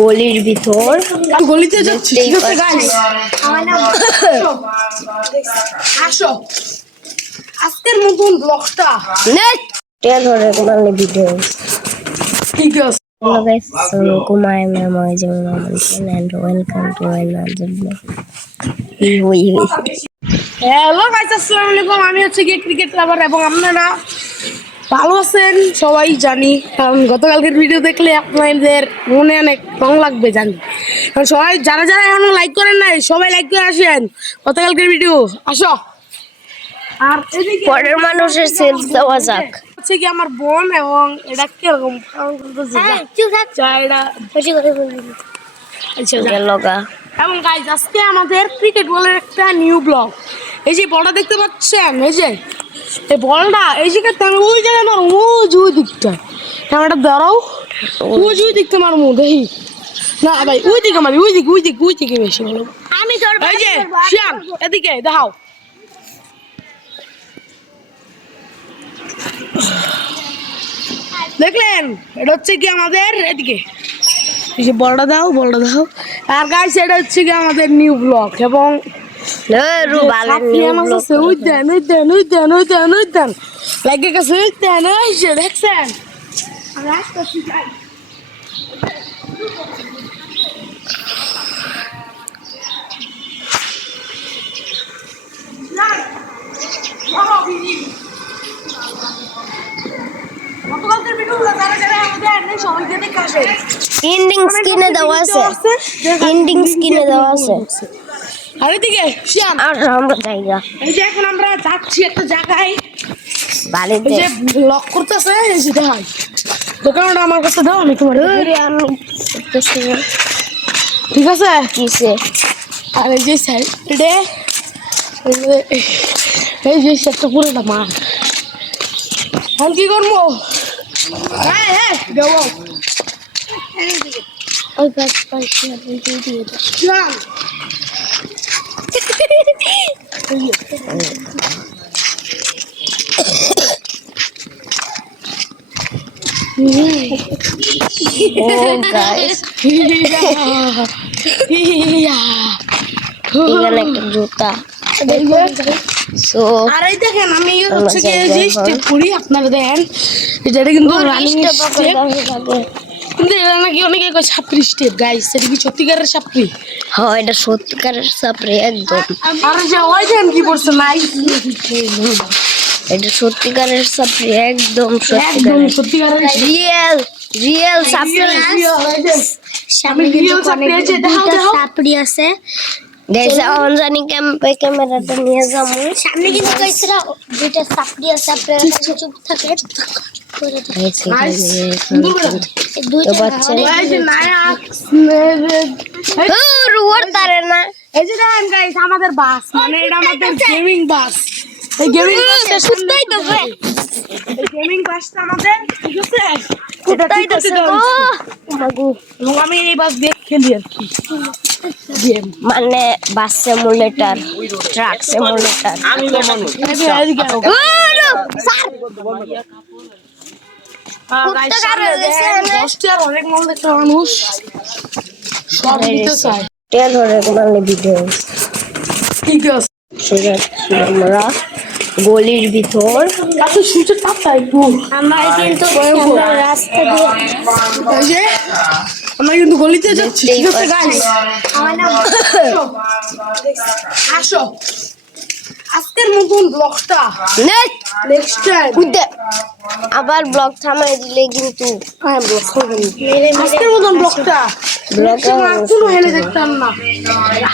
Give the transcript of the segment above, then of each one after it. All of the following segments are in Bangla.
গলির ভিতর গলিতে যাচ্ছি, ঠিক আছে গাইস? আসো আজকের মতন ব্লগটা ধরে মানে ভিডিও ঠিক আছে। Hello guys, Assalamualaikum. I am Amazing Mountain and welcome to another vlog. Hello guys, আসসালামু আলাইকুম। আমি হচ্ছে গিয়ে ক্রিকেট লাভার এবং আপনারা ভালো আছেন সবাই জানি, কারণ গতকালকের ভিডিও দেখলে আপনাদের মনে অনেক রং লাগবে জানি। কারণ সবাই যারা যারা এখনো লাইক করেন নাই সবাই লাইক করে আসেন গতকালকের ভিডিও। আসো। আর এদিকে পরের মানুষের সেলফ দেওয়া যাক। হচ্ছে কি আমার বোন, এবং এটা কিরকম লগা এবং গাইজ আজকে আমাদের ক্রিকেট বলের একটা নিউ ব্লগ। এই যে বলটা দেখতে পাচ্ছেন, এই যে এই বলটা এই জায়গাতে আমি ওই জায়গায় মারবো, ওই দিকটা ক্যামেরাটা দাঁড়াও, ওই দিকটা মারবো দেখি না ভাই, ওই দিকে মারি, ওই দিকে বেশি ভালো। আমি এই যে শিয়ান এদিকে দেখাও। দেখলেন, এটা হচ্ছে কি আমাদের এদিকে, এই যে বলটা দাও। আর গাইস এটা হচ্ছে কি আমাদের নিউ ব্লগ, এবং লাগে গেছে দেখছেন। এন্ডিং স্ক্রিনে দেওয়া আছে, আর এদিকে শিয়ান আর আমরা জায়গা এই যে এখন আমরা যাচ্ছি একটা জায়গায়, বাড়িতে এই যে লক করতেছে, এই যে দেখাই দোকানটা আমার কাছে দাও, আমি তোমার আমি ঠিক আছে কিসে আর এই যে সাইডে এই যে সেটটা পুরোটা মার। এখন কি করবো? হ্যাঁ দেবো ওই গাছ পাশে দিয়ে দিয়ে শিয়ান। এখানে একটা জুতা। আর এই দেখেন আমি হচ্ছে কি যে স্টেপ করি, আপনারা দেখেন এটা কিন্তু রানিং স্টেপ, কিন্তু এটা নাকি অনেকে কয় সাপড়ি স্টেপ। গাইস এটা কি সত্যিকারের সাপড়ি? হ্যাঁ, এটা সত্যিকারের সাপড়ি একদম। আর যে ওই দেখেন কি করছে নাই, এটা সত্যিকারের সাপড়ি একদম সত্যিকারের রিয়েল সাপড়ি। সামনে কিন্তু অনেক সাপড়ি আছে গাইস। এখন জানি ক্যামেরাটা নিয়ে যাবো সামনে, কিন্তু গাইসরা দুইটা সাপড়ি আছে, আপনারা চুপ থাকে আমাদের বাস, মানে এটা আমাদের গেমিং বাস। এই গেমিং বাসটা সুন্দরই তো, গেমিং বাসটা আমাদের ঠিক আছে, এবং আমি এই বাস দিয়ে খেলি আর কি গেম, মানে বাস সিমুলেটর, ট্রাক সিমুলেটর। অনেক মানুষ সব দিতে চায়। ধরে মানে ভিডিও ঠিক আছে, আমরা গলির ভিতর সূর্যের তাপটা একটু আমরা কিন্তু রাস্তা দিয়ে এই যে আমরা কিন্তু গলিতে যাচ্ছি, ঠিক আছে গাইস? আসো আজকের মতন ব্লগটা নেক্সট টাইম আবার ব্লগ থামাই দিলে কিন্তু ব্লগ করবেন। আজকের মতন ব্লগটা কোনো হেলে দেখতাম না,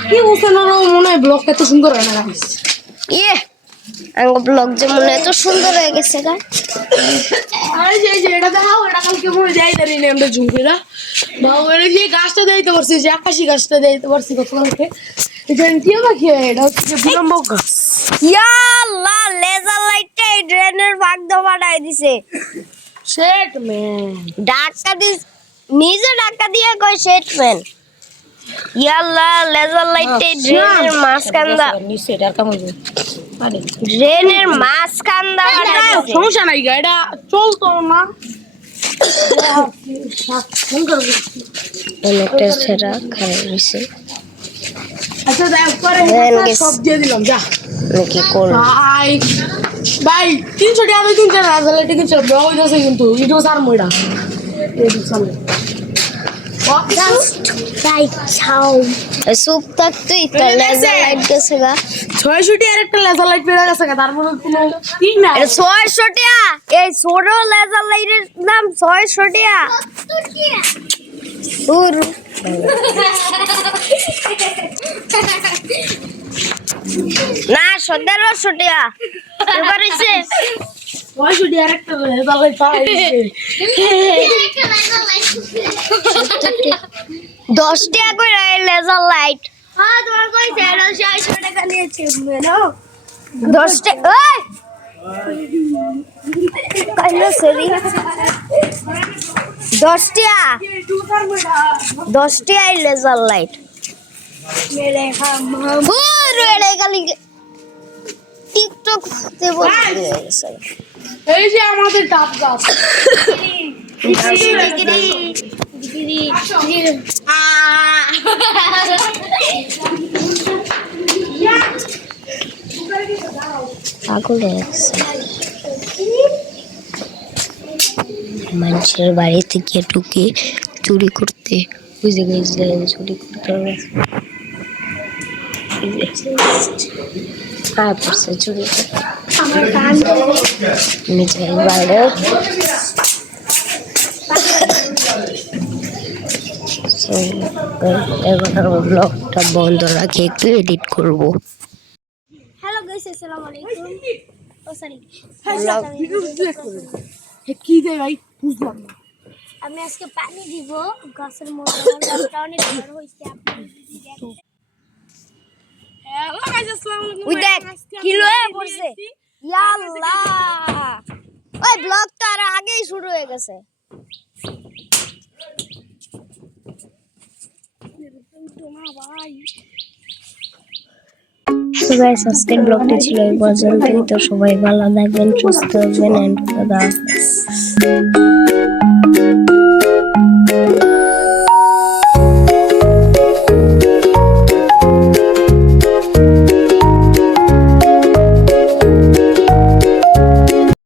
কি বলছেন মনে হয় ব্লগ এত সুন্দর হয় না গাইস। ব্লগ যেমন এত সুন্দর হয়ে গেছে গা। আরে যে এটা দেখাও, এটা কালকে মরে যাই দাঁড়িয়ে আমরা ঝুঁকিরা বাবু, এটা যে গাছটা দিতে পারছি, যে আকাশি গাছটা দিতে পারছি গতকালকে, এটা কি পাখি? এটা হচ্ছে বিলম্বক গাছ। ইয়াল্লাহ, লেজার লাইটটা এই ড্রেনের ভাগ দবাড়াই দিছে। শেট ম্যান ডাক্কা দিস, নিজে ডাক্কা দিয়ে কই শেট ম্যান। ইয়াল্লাহ, লেজার লাইটটা এই ড্রেনের মাঝখানটা নিচে এটা কাম হইছে, আরে ড্রেনের মাঝখানটা সমস্যা নাই গা, এটা চলতো না অনেকটা ছেঁড়া খারাপ হয়েছে। আচ্ছা তারপরে Then guess- সব দিয়ে দিলাম যা কি করবো? ভাই ভাই 300 টাকা দিয়ে কিনছে না আসলে টিকিট ছিল ব্লগ হইতাছে কিন্তু ভিডিও সার মইরা এই চলে সুপ থাকতোই তো লেজার লাইট গেছে গা। 600 টাকার একটা লেজার লাইট পেয়ে গেছে তারপরে কোনো ঠিক না এটা 600 টাকা। এই ছোট লেজার লাইটের দাম 600 টাকা। দূর। না 1700 টাকা। এবার হইছে 600 টাকার একটা লেজার লাইট পাওয়া গেছে 10 টাকা করে লেজার লাইট। হ্যাঁ তোমার কইছে 600 টাকা নিয়েছে মেনো 10 টাকা। ওই কাইলো সরি 10 টাকা 10 টাকা লেজার লাইট মেরে পুরো এড়ে গেলি টিকটক তে বলতে গেছে। এই যে আমাদের ডাব গাছ মানুষের বাড়ি থেকে ঢুকে চুরি করতে বুঝে গেছিলেন চুরি করতে হবে পড়ছে চুরি করতে নিজের বাইরে এবার ব্লগটা বন্ধ রাখে একটু এডিট করবো। হ্যালো গাইস আসসালামু আলাইকুম। ও সরি কি দে ভাই বুঝলাম না আমি আজকে পানি দিব গাছের মধ্যে গাছটা অনেক বড় হইছে আপনি দেখেন। হ্যালো গাইস আসসালামু আলাইকুম ওই দেখ কি লয়ে পড়ছে ইয়া আল্লাহ ওই ব্লগ তো আর আগেই শুরু হয়ে গেছে। তো গাইস আজকের ব্লগটি ছিল এই পর্যন্তই। তো সবাই ভালো থাকবেন সুস্থ থাকবেন এন্ড খোদা হাফেজ।